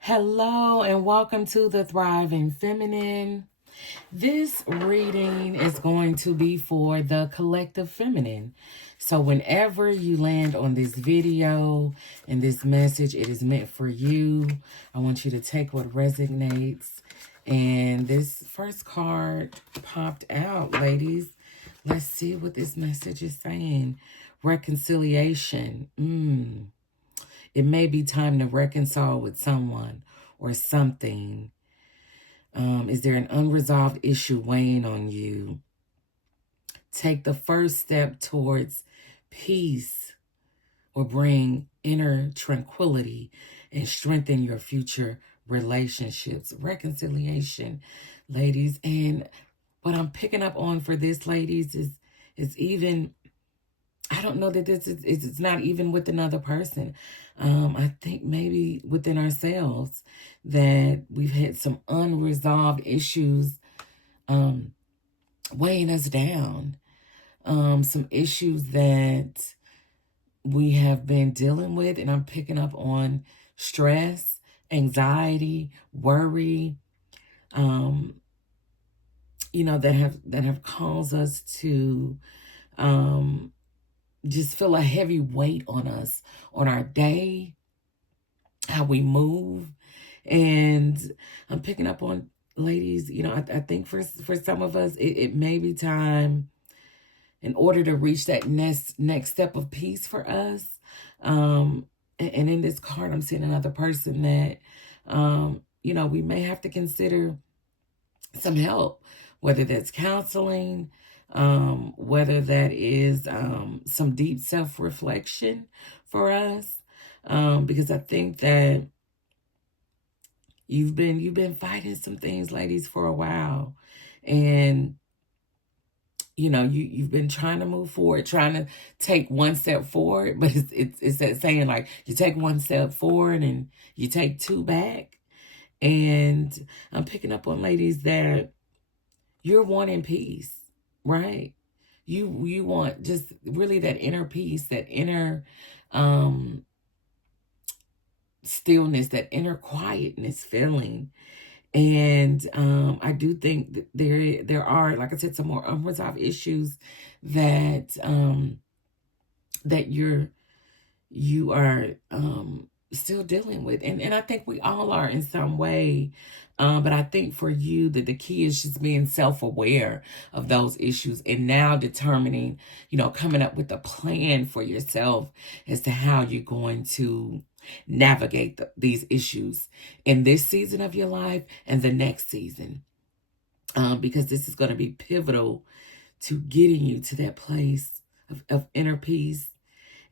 Hello and welcome to the Thriving Feminine. This reading is going to be for the collective feminine. So whenever you land on this video and this message, it is meant for you. I want you to take what resonates. And this first card popped out, ladies. Let's see what this message is saying. Reconciliation. It may be time to reconcile with someone or something. Is there an unresolved issue weighing on you? Take the first step towards peace or bring inner tranquility and strengthen your future relationships. Reconciliation, ladies. And what I'm picking up on for this, ladies, is even, I don't know that this is, it's not even with another person. I think maybe within ourselves that we've had some unresolved issues weighing us down. Some issues that we have been dealing with, and I'm picking up on stress, anxiety, worry, that have caused us to just feel a heavy weight on us, on our day, how we move. And I'm picking up on, ladies, I think for some of us, it may be time in order to reach that next step of peace for us. And in this card, I'm seeing another person that, we may have to consider some help, whether that's counseling, whether that is some deep self-reflection for us, because I think that you've been fighting some things, ladies, for a while, and you've been trying to move forward, trying to take one step forward, but it's that saying, like, you take one step forward and you take two back. And I'm picking up on, ladies, that you're wanting peace, right? You want just really that inner peace, that inner stillness, that inner quietness feeling. And I do think that there are, like I said, some more unresolved issues that that you are still dealing with. And I think we all are in some way. But I think for you that the key is just being self-aware of those issues and now determining, coming up with a plan for yourself as to how you're going to navigate these issues in this season of your life and the next season. Because this is going to be pivotal to getting you to that place of inner peace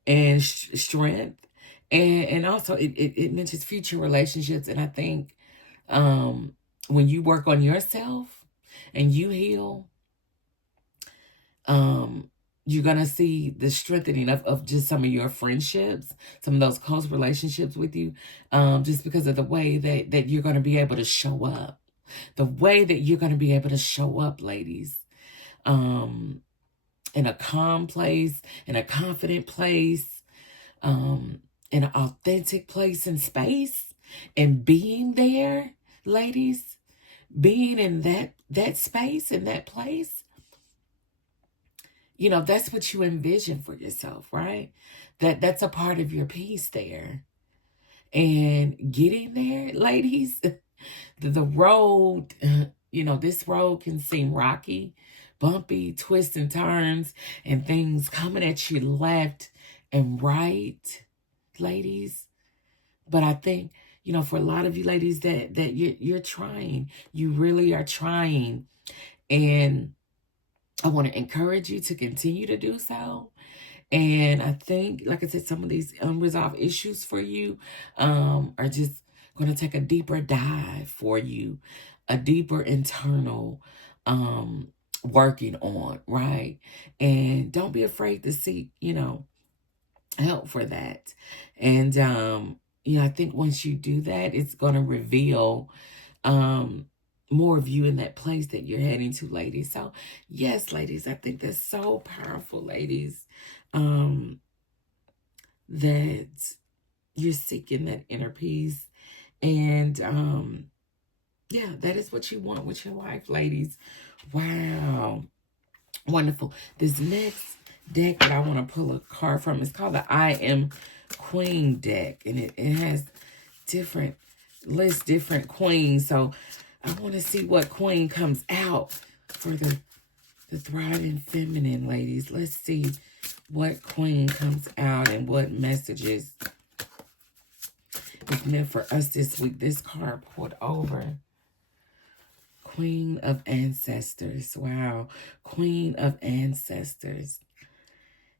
and strength. And also it mentions future relationships. And I think when you work on yourself and you heal, you're going to see the strengthening of just some of your friendships, some of those close relationships with you, just because of the way that you're going to be able to show up. The way that you're going to be able to show up, ladies, in a calm place, in a confident place, in an authentic place and space, and being there, ladies, being in that space, in that place, that's what you envision for yourself, right? That's a part of your peace there. And getting there, ladies, the road, this road can seem rocky, bumpy, twists and turns, and things coming at you left and right, ladies. But I think, for a lot of you ladies that you're trying, you really are trying. And I want to encourage you to continue to do so. And I think, like I said, some of these unresolved issues for you are just going to take a deeper dive for you, a deeper internal working on, right? And don't be afraid to seek, help for that. And, I think once you do that, it's going to reveal more of you in that place that you're heading to, ladies. So, yes, ladies, I think that's so powerful, ladies, that you're seeking that inner peace And yeah, that is what you want with your life, ladies. Wow. Wonderful. This next deck that I want to pull a card from is called the I Am Queen deck. And it has lists different queens. So I want to see what queen comes out for the thriving feminine, ladies. Let's see what queen comes out and what messages is meant for us this week. This card pulled over. Queen of Ancestors. Wow. Queen of Ancestors.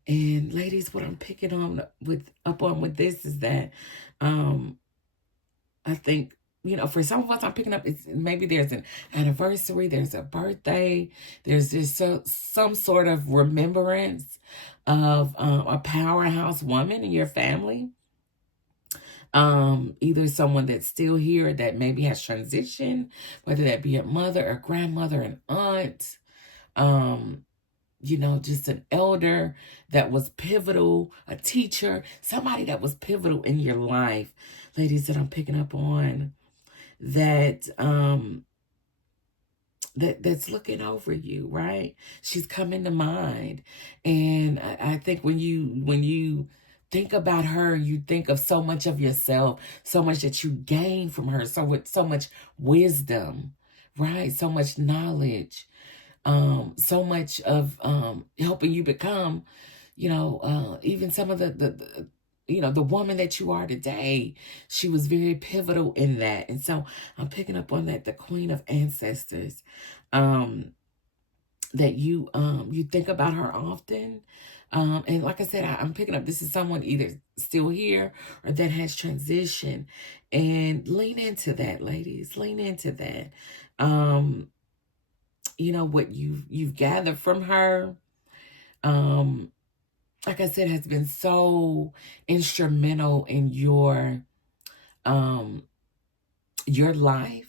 And ladies, what I'm picking up on with this is that I think, you know, for some of us, I'm picking up, maybe there's an anniversary, there's a birthday, there's just some sort of remembrance of a powerhouse woman in your family. Either someone that's still here that maybe has transitioned, whether that be a mother, a grandmother, an aunt, you know, just an elder that was pivotal, a teacher, somebody that was pivotal in your life, ladies, that I'm picking up on, that that's looking over you, right? She's coming to mind. And I think when you think about her, you think of so much of yourself, so much that you gain from her, so much wisdom, right? So much knowledge, so much of helping you become, you know, even some of the you know, the woman that you are today. She was very pivotal in that. And so I'm picking up on that, the Queen of Ancestors, that you think about her often. And like I said, I'm picking up, this is someone either still here or that has transitioned. And lean into that, ladies. Lean into that. You know, what you've gathered from her, like I said, has been so instrumental in your life,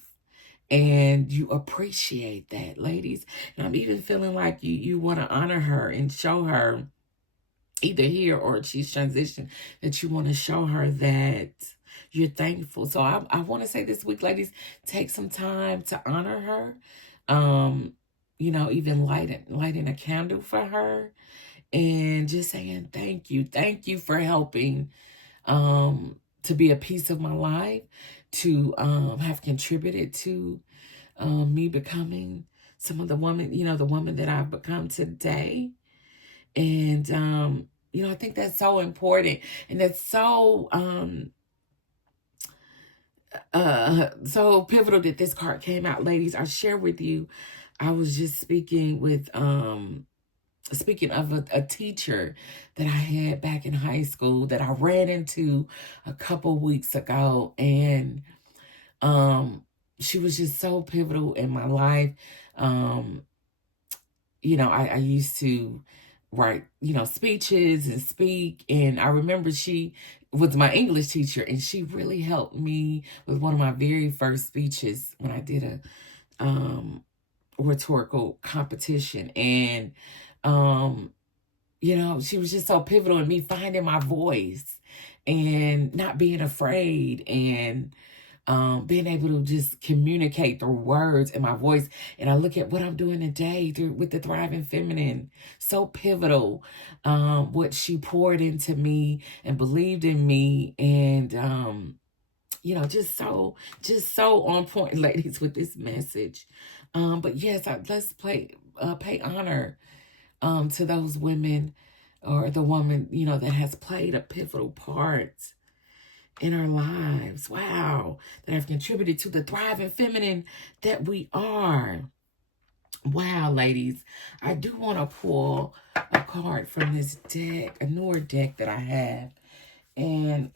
and you appreciate that, ladies. And I'm even feeling like you want to honor her and show her, either here or she's transitioned, that you want to show her that you're thankful. So I want to say this week, ladies, take some time to honor her. You know, even lighting a candle for her, and just saying thank you for helping to be a piece of my life, to have contributed to me becoming some of the woman, you know, the woman that I've become today. And you know, I think that's so important, and that's so so pivotal that this card came out, ladies. I share with you, I was just speaking of a teacher that I had back in high school that I ran into a couple weeks ago, and she was just so pivotal in my life. You know, I used to write, you know, speeches and speak, and I remember she was my English teacher, and she really helped me with one of my very first speeches when I did a rhetorical competition. And you know, she was just so pivotal in me finding my voice and not being afraid, and being able to just communicate through words and my voice. And I look at what I'm doing today with the Thriving Feminine, so pivotal, what she poured into me and believed in me, and you know, just so on point, ladies, with this message. But yes, let's pay honor to those women, or the woman, you know, that has played a pivotal part in our lives. Wow. That have contributed to the thriving feminine that we are. Wow, ladies. I do want to pull a card from this deck, a newer deck that I have. And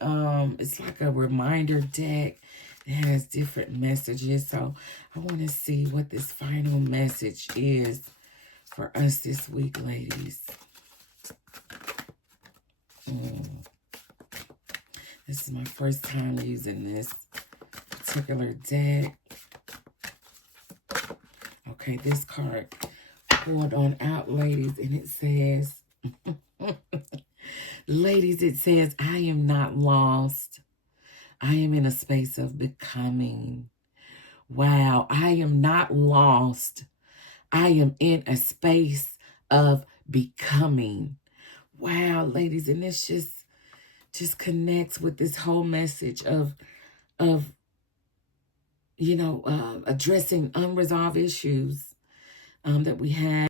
it's like a reminder deck. It has different messages. So I want to see what this final message is for us this week, ladies. This is my first time using this particular deck. Okay, this card pulled on out, ladies, and it says, ladies, it says, I am not lost. I am in a space of becoming. Wow, I am not lost. I am in a space of becoming. Wow, ladies, and this just connects with this whole message of addressing unresolved issues that we have.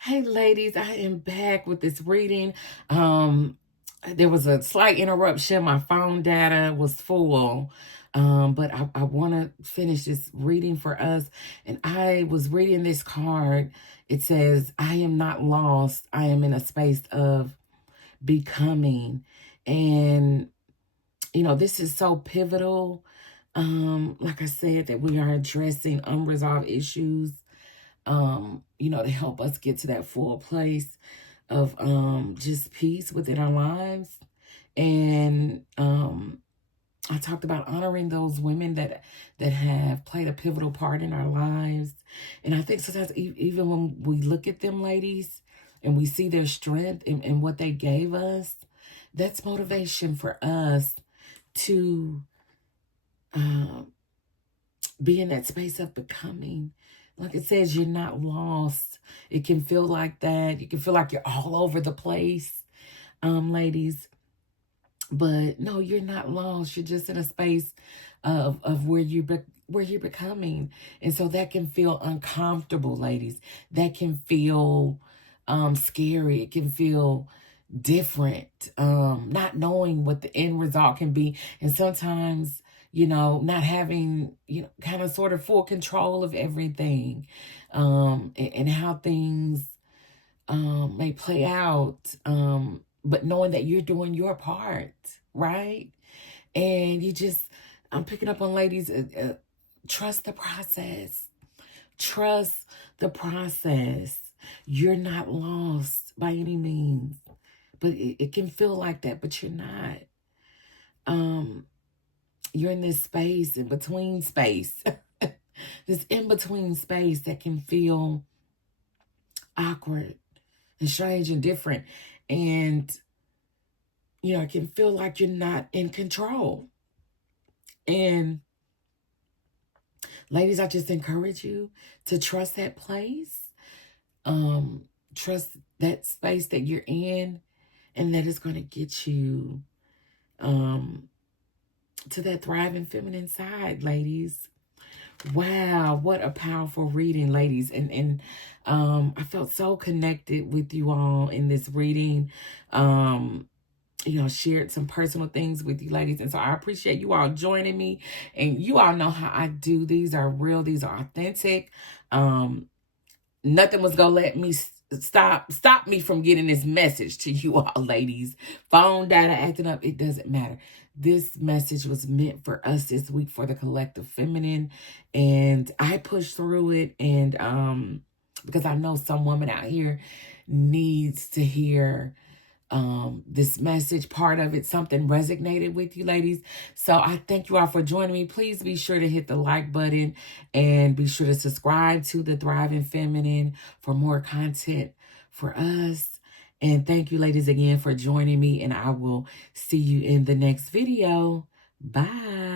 Hey, ladies, I am back with this reading. There was a slight interruption. My phone data was full. But I want to finish this reading for us. And I was reading this card. It says, I am not lost. I am in a space of becoming. And, this is so pivotal. Like I said, that we are addressing unresolved issues, to help us get to that full place of just peace within our lives. And I talked about honoring those women that have played a pivotal part in our lives. And I think sometimes even when we look at them, ladies, and we see their strength and what they gave us, that's motivation for us to be in that space of becoming. Like it says, you're not lost. It can feel like that. You can feel like you're all over the place, ladies. But no, you're not lost. You're just in a space of where you're becoming. And so that can feel uncomfortable, ladies. That can feel scary. It can feel different. Not knowing what the end result can be. And sometimes, not having, kind of sort of full control of everything, and how things may play out, but knowing that you're doing your part, right? And I'm picking up on ladies, trust the process. Trust the process. You're not lost by any means, but it can feel like that, but you're not. You're in this space, in between space, this in-between space that can feel awkward and strange and different. And, it can feel like you're not in control. And ladies, I just encourage you to trust that place. Trust that space that you're in, and that it's going to get you to that thriving feminine side, ladies. Wow, what a powerful reading, ladies. And I felt so connected with you all in this reading. Shared some personal things with you, ladies. And so I appreciate you all joining me. And you all know how I do. These are real. These are authentic. Nothing was going to let me stop me from getting this message to you all, ladies. Phone data acting up, it doesn't matter. This message was meant for us this week, for the collective feminine. And I pushed through it. And because I know some woman out here needs to hear this message, part of it, something resonated with you, ladies. So I thank you all for joining me. Please be sure to hit the like button and be sure to subscribe to The Thriving Feminine for more content for us. And thank you, ladies, again for joining me, and I will see you in the next video. Bye.